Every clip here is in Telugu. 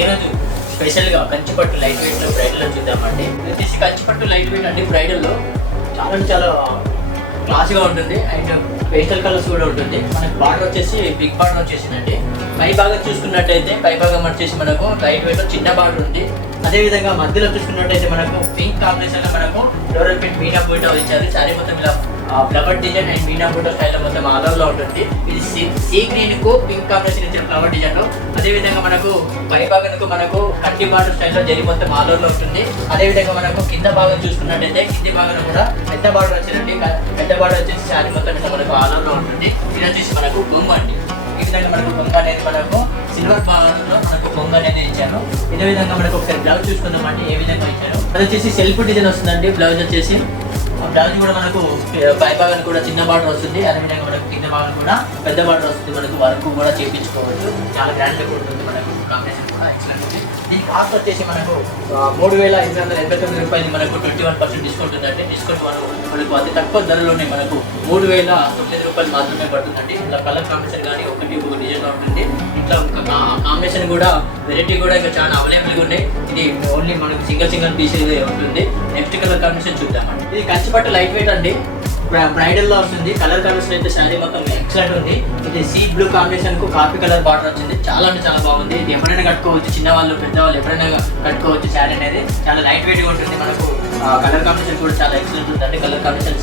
ఈరోజు స్పెషల్గా కంచిపట్టు లైట్ వెయిట్లో బ్రైడల్లో చూద్దామండి. ఇది వచ్చేసి కంచిపట్టు లైట్ వెయిట్ అండి. బ్రైడల్లో చాలా క్లాస్గా ఉంటుంది అండ్ పేస్టల్ కలర్స్ కూడా ఉంటుంది. మనకి బార్డర్ వచ్చేసి బిగ్ బార్డర్ వచ్చేసిందండి. పై భాగం చూసుకున్నట్టయితే పై భాగం వచ్చేసి మనకు లైట్ వెయిట్లో చిన్న బార్డర్ ఉంది. అదేవిధంగా మధ్యలో చూసుకున్నట్టయితే మనకు పింక్ కాంబినేషన్లో మనకు ఫ్లోరల్ ప్రింట్ మీనా బూటా ఇచ్చారు. శారీ మొత్తం ఇలా ఫ్లవర్ డిజైన్ అండ్ మీనా బూటా స్టైల్లో మొత్తం ఆధార్లో ఉంటుంది. ఇది సీ గ్రీన్కు పింక్ కాంబినేషన్ ఇచ్చిన ఫ్లవర్ డిజైన్. అదేవిధంగా మనకు పై భాగంకు మనకు కంటి బార్డర్ స్టైల్లో జరి మొత్తం ఆధార్లో ఉంటుంది. అదేవిధంగా మనకు కింద భాగం చూసుకున్నట్టయితే కింది భాగం కూడా పెద్ద బార్డర్ వచ్చిందండి. పెద్ద బార్డర్ వచ్చేసి శారీ మొత్తం మీద మనకు ఆధార్లో ఉంటుంది. ఇది వచ్చేసి మనకు కొంగు అండి. ఈ విధంగా మనకు కొంగ అనేది మనకు సిల్వర్ బార్డర్లో మనకు కొంగ అనేది ఇచ్చారు. ఇదే విధంగా మనకు ఒకసారి బ్లౌజ్ చూసుకుందామండి ఏ విధంగా ఇచ్చారు. అది వచ్చేసి సెల్ఫ్ డిజైన్ వస్తుందండి. బ్లౌజ్ వచ్చేసి బ్లౌజ్ కూడా మనకు పై భాగాన్ని కూడా చిన్న బార్డర్ వస్తుంది. అదేవిధంగా మనకు కింద భాగం కూడా పెద్ద బార్డర్ వస్తుంది. మనకు వర్క్ కూడా చేయించుకోవచ్చు. చాలా గ్రాండ్గా ఉంటుంది. మనకు కాంబినేషన్ కూడా ఎక్సలెంట్ ఉంది. దీని కాస్ట్ వచ్చేసి మనకు 3,889 రూపాయలు మనకు 21% డిస్కౌంట్ ఉందండి. డిస్కౌంట్ మనకు అతి తక్కువ ధరలోనే మనకు 3,009 రూపాయలు మాత్రమే పడుతుందండి. ఇలా కలర్ కాంబినేషన్ కానీ ఒక డిజైన్గా ఉంటుంది. ఇట్లా కాంబినేషన్ కూడా వెరైటీ కూడా ఇంకా చాలా అవైలబుల్గా ఉన్నాయి. ఇది ఓన్లీ మనకు సింగిల్ పీస్ ఉంటుంది. నెక్స్ట్ కలర్ కాంబినేషన్ చూద్దామండి. ఇది కంచిపట్టు లైట్ వెయిట్ అండి. బ్రైడల్లో వస్తుంది. కలర్ కాంబినేషన్ అయితే శారీ మొత్తం ఎక్సలెంట్ ఉంది. ఇది సీ బ్లూ కాంబినేషన్ కు కాఫీ కలర్ బార్డర్ వచ్చింది. చాలా అంటే చాలా బాగుంది. ఇది ఎవరైనా కట్టుకోవచ్చు. చిన్నవాళ్ళు పెద్దవాళ్ళు ఎవరైనా కట్టుకోవచ్చు. శారీ అనేది చాలా లైట్ వెయిట్ గా ఉంటుంది. మనకు కలర్ కాంబినేషన్ కూడా చాలా ఎక్సలెంట్ ఉంటుంది. Colour combination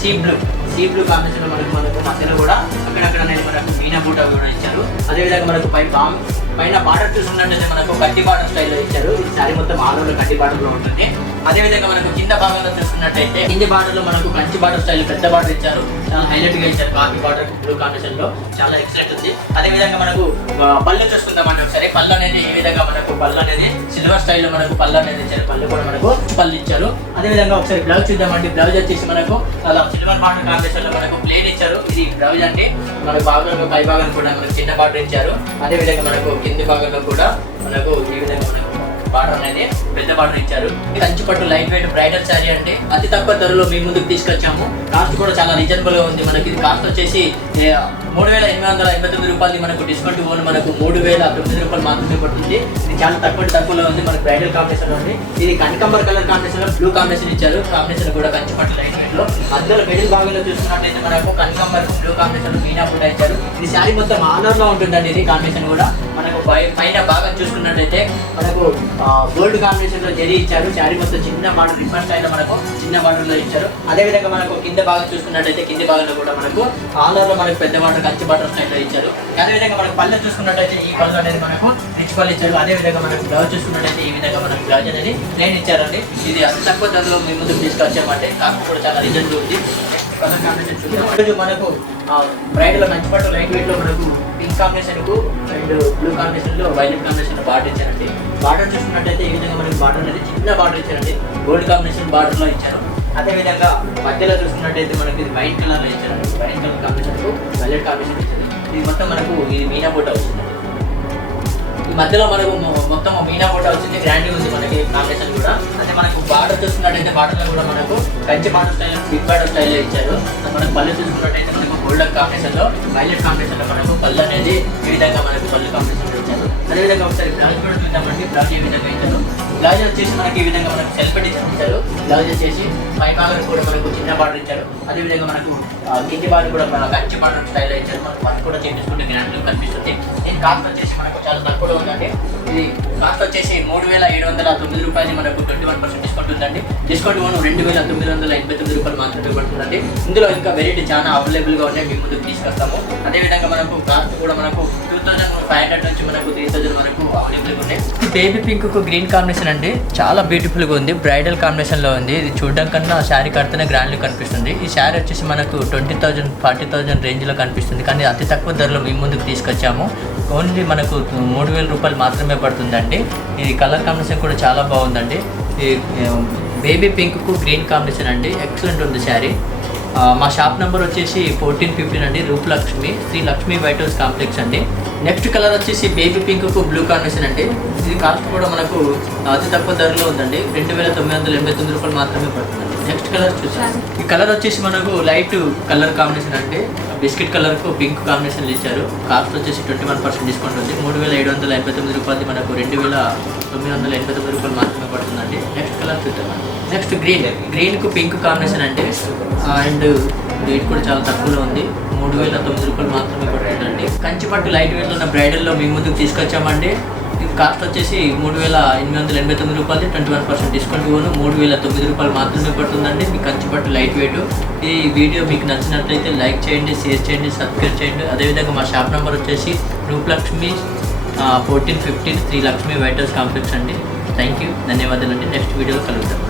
sea blue combination మనకు మధ్యలో కూడా అక్కడక్కడ అనేది మనకు మీనా బూటా కూడా ఇచ్చారు. అదేవిధంగా మనకు పైన బార్డర్ చూసుకున్నట్టయితే మనకు కట్టి బార్డర్ స్టైల్లో ఇచ్చారు. ఈ శారీ మొత్తం ఆల్ ఓవర్ కట్టి బార్డర్ లో ఉంటుంది. అదేవిధంగా మనకు కింద భాగంలో చూసుకున్నట్టయితే కింది బార్డర్ లో మనకు కంచి బార్డర్ స్టైల్ పెద్ద బార్డర్ ఇచ్చారు. చాలా హైలైట్ గా ఇచ్చారు. కాఫీ బార్డర్ బ్లూ కాంబినేషన్ లో చాలా ఎక్సలెంట్ ఉంది. అదేవిధంగా మనకు పళ్ళు చూసుకుందామంటే ఒకసారి పళ్ళు అనేది ఏ విధంగా మనకు పళ్ళు అనేది సిల్వర్ స్టైల్లో మనకు పళ్ళు అనేది ఇచ్చారు. పళ్ళు కూడా మనకు పళ్ళు ఇచ్చారు. అదేవిధంగా ఒకసారి బ్లౌజ్ చూద్దామండి. బ్లౌజ్ వచ్చేసి మనకు అలా సిల్వర్ బార్డర్ కాంబినేషన్ లో మనకు ప్లేన్ ఇచ్చారు. ఇది బ్లౌజ్ అండి. మనకు భాగంలో పై భాగం కూడా మనకు చిన్న బార్డర్ ఇచ్చారు. అదేవిధంగా మనకు కింది భాగంలో కూడా మనకు ఈ విధంగా మనకు బార్డర్ అనేది పెద్ద బార్డర్ ఇచ్చారు. కంచిపట్టు లైట్ వెయిట్ బ్రైడల్ శారీ అండి. అతి తక్కువ ధరలో మీ ముందుకు తీసుకొచ్చాము. కాస్ట్ కూడా చాలా రీజనబుల్ గా ఉంది. మనకి ఇది కాస్ట్ వచ్చేసి 3,889 రూపాయలు మనకు డిస్కౌంట్ పోను మనకు 3,009 రూపాయలు మాత్రమే పడుతుంది. ఇది చాలా తక్కువలో ఉంది. మనకు బ్రైడల్ కాంబినేషన్ లో ఉంది. ఇది కనకంబర్ కలర్ కాంబినేషన్ లో బ్లూ కాంబినేషన్ ఇచ్చారు. కాంబినేషన్ కూడా కంచిపట్టు లైట్ వెయిట్ లో మధ్యలో మిడిల్ భాగంలో చూసుకున్నట్లయితే మనకు కనకంబర్ బ్లూ కాంబినేషన్ మీనా కూడా ఇచ్చారు. ఇది శారీ మొత్తం ఆనర్ లో ఉంటుందండి. ఇది కాంబినేషన్ కూడా మనకు పైన భాగం చూసుకున్నట్లయితే మనకు గోల్డ్ కాంబినేషన్ లో జరీ ఇచ్చారు. శారీ మొత్తం చిన్న బార్డర్ రిఫర్ స్టైల్ లో మనకు చిన్న బార్డర్ లో ఇచ్చారు. అదేవిధంగా మనకు కింద భాగం చూసుకున్నట్లయితే కింది భాగంలో కూడా మనకు ఆనర్ లో మనకు పెద్ద బార్డర్ కంచి బార్డర్ స్టైల్ లో ఇచ్చారు. అదేవిధంగా మనకు పళ్ళు చూసుకున్నట్లయితే ఈ పళ్ళు అనేది మనకు రిచ్ పళ్ళు ఇచ్చారు. అదేవిధంగా మనకు బ్లౌజ్ చూసుకున్నట్లయితే ఈ విధంగా మనకు బ్లౌజ్ అనేది ప్లెయిన్ ఇచ్చారండి. ఇది అతి తక్కువ ధరలో మీ ముందుకు తీసుకొచ్చామంటే కాస్ట్ కూడా చాలా రీజనబుల్ ఉంది. కలర్ కాంబినేషన్ మనకు బ్రైడల్ కంచిపట్టు లైట్ వెయిట్ లో మనకు పింక్ కాంబినేషన్ కు అండ్ బ్లూ కాంబినేషన్ లో వైలెట్ కాంబినేషన్ లో బార్డర్ ఇచ్చారండి. బార్డర్ చూసుకున్నట్టయితే ఈ విధంగా మనకి బార్డర్ అనేది చిన్న బార్డర్ ఇచ్చారండి. గోల్డ్ కాంబినేషన్ బార్డర్ లో ఇచ్చారు. అదేవిధంగా మధ్యలో చూసుకున్నట్టయితే మనకి ఇది వైట్ కలర్ లో ఇచ్చారండి. వైట్ కలర్ కాంబినేషన్ కు వైలెట్ కాంబినేషన్ ఇచ్చారు. ఇది మొత్తం మనకు ఇది మీనా బూటా వచ్చింది. ఈ మధ్యలో మనకు మొత్తం మీనా బూటా వచ్చింది. గ్రాండ్ ఉంది మనకి కాంబినేషన్ కూడా. అదే మనకు బార్డర్ చూసుకున్నట్టయితే బార్డర్ లో కూడా మనకు Kanchi border style big border style లో ఇచ్చారు. మనకు పళ్ళు చూసుకున్నట్టయితే మనకు గోల్డెన్ కాంబినేషన్ లో వైలెట్ కాంబినేషన్ లో మనకు పళ్ళు అనేది ఈ విధంగా మనకు పళ్ళు కాంబినేషన్ లో ఇచ్చారు. అదేవిధంగా ఒకసారి బ్లౌజ్ కూడా చూద్దామండి. బ్లౌజ్ ఏ విధంగా ఇచ్చారు. బ్లౌజ్ వచ్చేసి మనకి ఈ విధంగా మనకు సెల్ఫ్ డిజైన్ ఇచ్చారు. బ్లౌజ్ వచ్చేసి పై భాగం కూడా మనకు చిన్న బార్డర్ ఇచ్చారు. అదేవిధంగా మనకు కింది బార్డర్ కూడా మన కంచి బార్డర్ స్టైల్ లో ఇచ్చారు. మనకు వర్క్ కూడా చేపించుకుంటే గ్రాండ్ లుక్ కనిపిస్తుంది. దీని కాస్ట్ వచ్చేసి మనకు చాలా తక్కువలో ఉందండి. ఇది కాస్ట్ వచ్చేసి 3,709 రూపాయలు మనకు 21% డిస్కౌంట్ ఉందండి. డిస్కౌంట్ పోను 2,989 రూపాయలు మాత్రమే పడుతుందండి. ఇందులో ఇంకా వెరైటీ చాలా అవైలబుల్ గా ఉన్నాయి. మీ ముందుకు తీసుకొస్తాము. అదేవిధంగా మనకు కాస్ట్ కూడా మనకు 2,500 నుంచి మనకు 3,000 వరకు అవైలబుల్ గా ఉన్నాయి. బేబీ పింక్ కు గ్రీన్ కాంబినేషన్ అండి. చాలా బ్యూటిఫుల్ గా ఉంది. బ్రైడల్ కాంబినేషన్ లో ఉంది. ఇది చూడడం కన్నా శారీ కడితేనే గ్రాండ్ లుక్ కనిపిస్తుంది. ఈ శారీ వచ్చేసి మనకు 20,000 40,000 రేంజ్ లో కనిపిస్తుంది. కానీ అతి తక్కువ ధరలో మీ ముందుకు తీసుకొచ్చాము. ఓన్లీ మనకు 3,000 రూపాయలు మాత్రమే పడుతుందండి. ఇది కలర్ కాంబినేషన్ కూడా చాలా బాగుందండి. ఈ బేబీ పింక్ కు గ్రీన్ కాంబినేషన్ అండి. ఎక్సలెంట్ ఉంది శారీ. మా షాప్ నెంబర్ వచ్చేసి 1415 అండి. Rupalakshmi Shri Lakshmi White House complex అండి. నెక్స్ట్ కలర్ వచ్చేసి బేబీ పింక్ కు బ్లూ కాంబినేషన్ అండి. ఇది కాస్ట్ కూడా మనకు అతి తక్కువ ధరలో ఉందండి, 2989 రూపాయలు మాత్రమే పడుతుందండి. నెక్స్ట్ కలర్ చూసాం. ఈ కలర్ వచ్చేసి మనకు లైట్ కలర్ కాంబినేషన్ అంటే బిస్కెట్ కలర్ కు పింక్ కాంబినేషన్ ఇచ్చారు. కాస్ట్ వచ్చేసి 21% డిస్కౌంట్ ఉంది. 3789 రూపాయలు మనకు 2989 రూపాయలు మాత్రమే పడుతుందండి. నెక్స్ట్ కలర్ చూద్దాం. నెక్స్ట్ గ్రీన్ కు పింక్ కాంబినేషన్ అంటే అండ్ రేట్ కూడా చాలా తక్కువలో ఉంది, 3009 రూపాయలు మాత్రమే పడుతుందండి. కంచిపట్టు లైట్ వెయిట్ ఉన్న బ్రైడల్లో మీ ముందుకు తీసుకొచ్చామండి. ఇది కాస్ట్ వచ్చేసి 3889 రూపాయలు, 21% డిస్కౌంట్ ఇవ్వను 3009 రూపాయలు మాత్రమే పడుతుందండి మీ కంచిపట్టు లైట్ వెయిట్. ఈ వీడియో మీకు నచ్చినట్లయితే లైక్ చేయండి, షేర్ చేయండి, సబ్స్క్రైబ్ చేయండి. అదేవిధంగా మా షాప్ నెంబర్ వచ్చేసి రూపలక్ష్మి 1415 శ్రీ లక్ష్మి వైటర్స్ కాంప్లెక్స్ అండి. థ్యాంక్ యూ, ధన్యవాదాలు అండి. నెక్స్ట్ వీడియోలో కలుగుతాం.